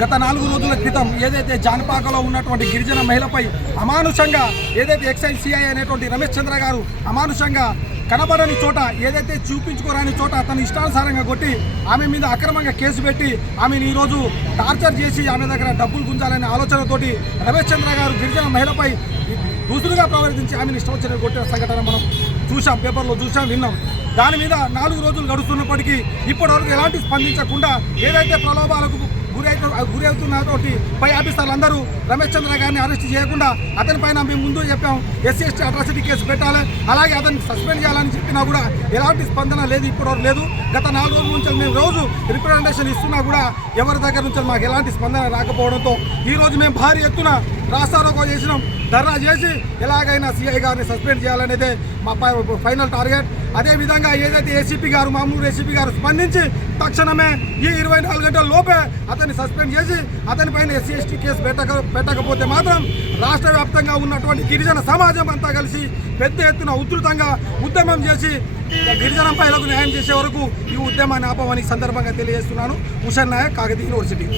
గత 4 రోజుల క్రితం ఏదైతే జానపాకలో ఉన్నటువంటి గిరిజన మహిళపై అమానుషంగా ఏదైతే ఎక్సైజ్ సిఐ అనేటువంటి రమేష్ చంద్ర గారు అమానుషంగా కనబడని చోట ఏదైతే చూపించుకోరాని చోట తన ఇష్టానుసారంగా కొట్టి ఆమె మీద అక్రమంగా కేసు పెట్టి ఆమెను ఈరోజు టార్చర్ చేసి ఆమె దగ్గర డబ్బులు గుంజాలనే ఆలోచనతోటి రమేష్ చంద్ర గారు గిరిజన మహిళపై దూసులుగా ప్రవర్తించి ఆమెను ఇష్టం వచ్చిన కొట్టిన సంఘటన మనం చూసాం, పేపర్లో చూసాం, విన్నాం. దాని మీద 4 రోజులు గడుస్తున్నప్పటికీ ఇప్పటివరకు ఎలాంటి స్పందించకుండా ఏదైతే ప్రలోభాలకు గురవుతున్నటువంటి పై ఆఫీసర్లు అందరూ రమేష్ చంద్ర గారిని అరెస్ట్ చేయకుండా అతని పైన మేము ముందు చెప్పాం ఎస్సీ ఎస్టీ అట్రాసిటీ కేసు పెట్టాలి, అలాగే అతన్ని సస్పెండ్ చేయాలని చెప్పినా కూడా ఎలాంటి స్పందన లేదు, ఇప్పటివరకు లేదు. గత 4 రోజుల నుంచి మేము రోజు రిప్రజెంటేషన్ ఇస్తున్నా కూడా ఎవరి దగ్గర నుంచి మాకు ఎలాంటి స్పందన రాకపోవడంతో ఈరోజు మేము భారీ ఎత్తున రాస్తారోకో చేసినాం, ధర్నా చేసి ఎలాగైనా సిఐ గారిని సస్పెండ్ చేయాలనేదే మా ఫైనల్ టార్గెట్. అదేవిధంగా ఏదైతే ఏసీపీ గారు మామూలు ఏసీపీ గారు స్పందించి తక్షణమే ఈ 24 గంటల లోపే అతన్ని సస్పెండ్ చేసి అతనిపైన ఎస్సీ ఎస్టీ కేసు పెట్టకపోతే మాత్రం రాష్ట్ర వ్యాప్తంగా ఉన్నటువంటి గిరిజన సమాజం అంతా కలిసి పెద్ద ఎత్తున ఉధృతంగా ఉద్యమం చేసి గిరిజన మహిళలకు న్యాయం చేసే వరకు ఈ ఉద్యమాన్ని ఆపమని సందర్భంగా తెలియజేస్తున్నాను. హుసేన్ నాయక్, కాకతీయ యూనివర్సిటీ.